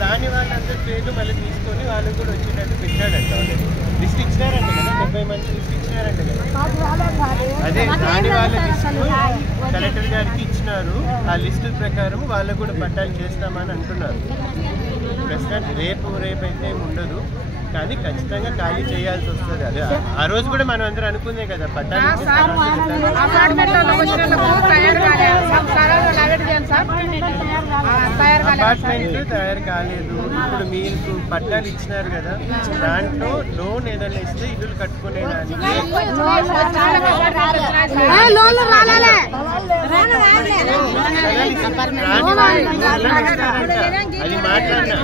దాని వాళ్ళందరూ పేర్లు మళ్ళీ తీసుకొని వాళ్ళు కూడా వచ్చేటట్టు పెట్టాడంట. లిస్ట్ ఇచ్చినారంట కదా, 70 మంది లిస్ట్ ఇచ్చినారంట కదా. అదే దాని వాళ్ళ లిస్టు కలెక్టర్ గారికి ఇచ్చినారు. ఆ లిస్టు ప్రకారం వాళ్ళకు కూడా పట్టాలు చేస్తామని అంటున్నారు. ప్రస్తుతానికి రేపు అయితే ఉండదు, కానీ ఖచ్చితంగా ఖాళీ చేయాల్సి వస్తుంది. అదే ఆ రోజు కూడా మనం అందరూ అనుకుందే కదా పట్టాలు అపార్ట్మెంట్లు తయారు కాలేదు. ఇప్పుడు మీకు పట్టాలు ఇచ్చినారు కదా, దాంట్లో లోన్ ఏదైనా ఇస్తే ఇల్లు కట్టుకునేదానికి అది మాట్లాడినా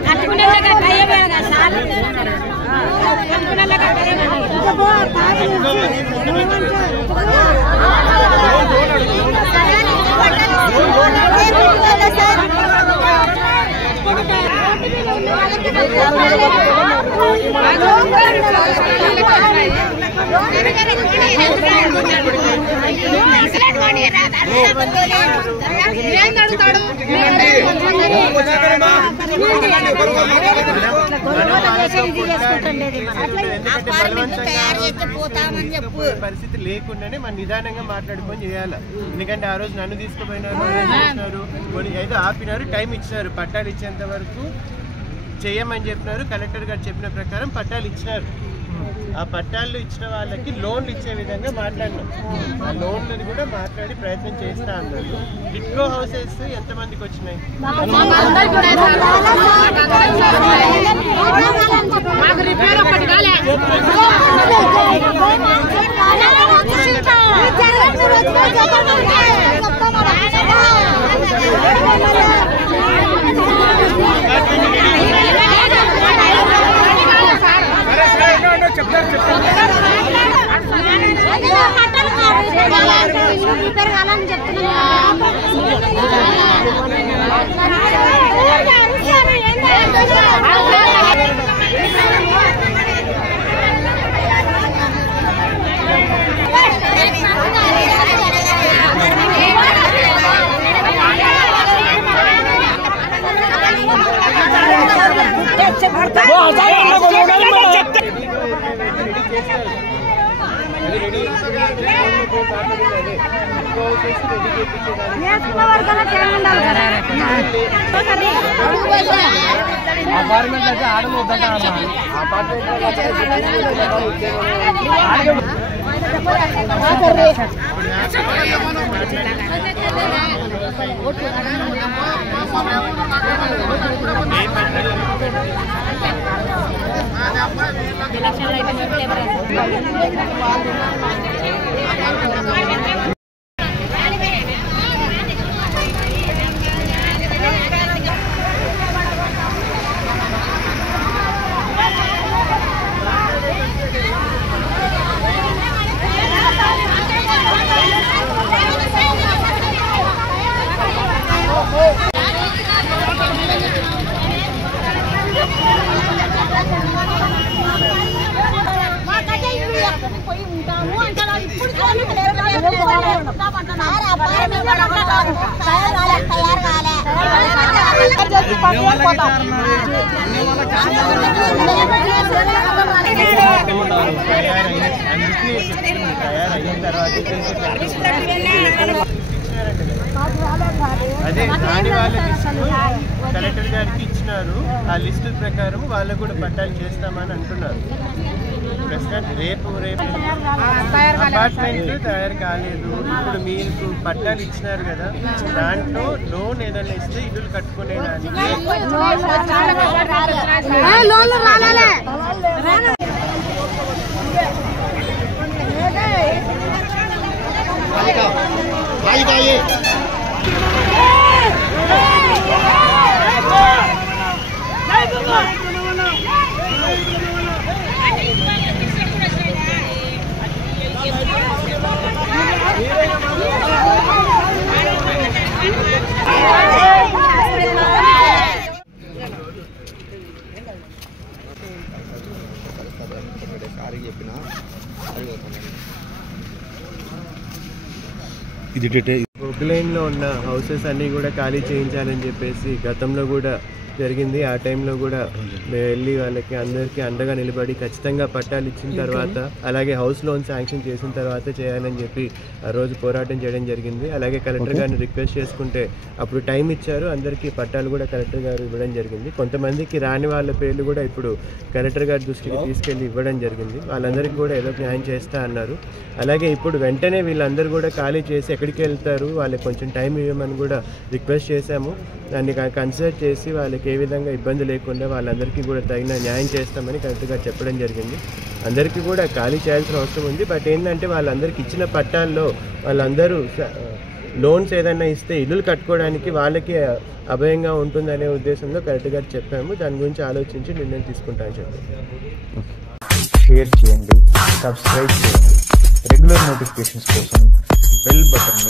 పరిస్థితి లేకుండానే మనం నిదానంగా మాట్లాడుకొని చేయాలి. ఎందుకంటే ఆ రోజు నన్ను తీసుకుపోయినారు, ఏదో ఆపినారు, టైం ఇచ్చినారు. పట్టాలు ఇచ్చేంత వరకు చేయమని చెప్పినారు. కలెక్టర్ గారు చెప్పిన ప్రకారం పట్టాలు ఇచ్చినారు. ఆ పట్టాలు ఇచ్చిన వాళ్ళకి లోన్లు ఇచ్చే విధంగా మాట్లాడినాం. ఆ లోన్లు కూడా మాట్లాడి ప్రయత్నం చేస్తా అన్నారు. టిట్కో హౌసెస్ ఎంతమందికి వచ్చినాయి? అపార్ట్మెంట్ అయితే ఆడమవుతుంట అదే దాని వాళ్ళ లిస్టు కలెక్టర్ గారికి ఇచ్చినారు. ఆ లిస్టు ప్రకారం వాళ్ళకు కూడా పట్టాలు చేస్తామని అంటున్నారు. ప్రస్తుతానికి రేపు అపార్ట్మెంట్ తయారు కాలేదు. ఇప్పుడు మీకు పట్టాలు ఇచ్చినారు కదా, దాంట్లో లోన్ ఏదైనా ఇస్తే ఇల్లు కట్టుకునేదానికి బొగ్గులైన్లో ఉన్న హౌసెస్ అన్నీ కూడా ఖాళీ చేయించాలని చెప్పేసి గతంలో కూడా జరిగింది. ఆ టైంలో కూడా మేము వెళ్ళి వాళ్ళకి అందరికీ అండగా నిలబడి ఖచ్చితంగా పట్టాలు ఇచ్చిన తర్వాత, అలాగే హౌస్ లోన్ శాంక్షన్ చేసిన తర్వాత చేయాలని చెప్పి ఆ రోజు పోరాటం చేయడం జరిగింది. అలాగే కలెక్టర్ గారిని రిక్వెస్ట్ చేసుకుంటే అప్పుడు టైం ఇచ్చారు, అందరికీ పట్టాలు కూడా కలెక్టర్ గారు ఇవ్వడం జరిగింది. కొంతమందికి రాని వాళ్ళ పేర్లు కూడా ఇప్పుడు కలెక్టర్ గారి దృష్టికి తీసుకెళ్ళి ఇవ్వడం జరిగింది. వాళ్ళందరికీ కూడా ఏదో న్యాయం చేస్తా అన్నారు. అలాగే ఇప్పుడు వెంటనే వీళ్ళందరూ కూడా ఖాళీ చేసి ఎక్కడికి వెళ్తారు, వాళ్ళకి కొంచెం టైం ఇవ్వమని కూడా రిక్వెస్ట్ చేశాము. దాన్ని కన్సిడర్ చేసి వాళ్ళకి ఏ విధంగా ఇబ్బంది లేకుండా వాళ్ళందరికీ కూడా తగిన న్యాయం చేస్తామని కలెక్టర్ గారు చెప్పడం జరిగింది. అందరికీ కూడా ఖాళీ చేయాల్సిన అవసరం ఉంది. బట్ ఏంటంటే వాళ్ళందరికీ ఇచ్చిన పట్టాల్లో వాళ్ళందరూ లోన్స్ ఏదైనా ఇస్తే ఇల్లులు కట్టుకోవడానికి వాళ్ళకి అభయంగా ఉంటుందనే ఉద్దేశంలో కలెక్టర్ గారు చెప్పాము. దాని గురించి ఆలోచించి నిర్ణయం తీసుకుంటామని చెప్పాము. షేర్ చేయండి, సబ్స్క్రైబ్ చేయండి. రెగ్యులర్ నోటిఫికేషన్స్ కోసం బెల్ బటన్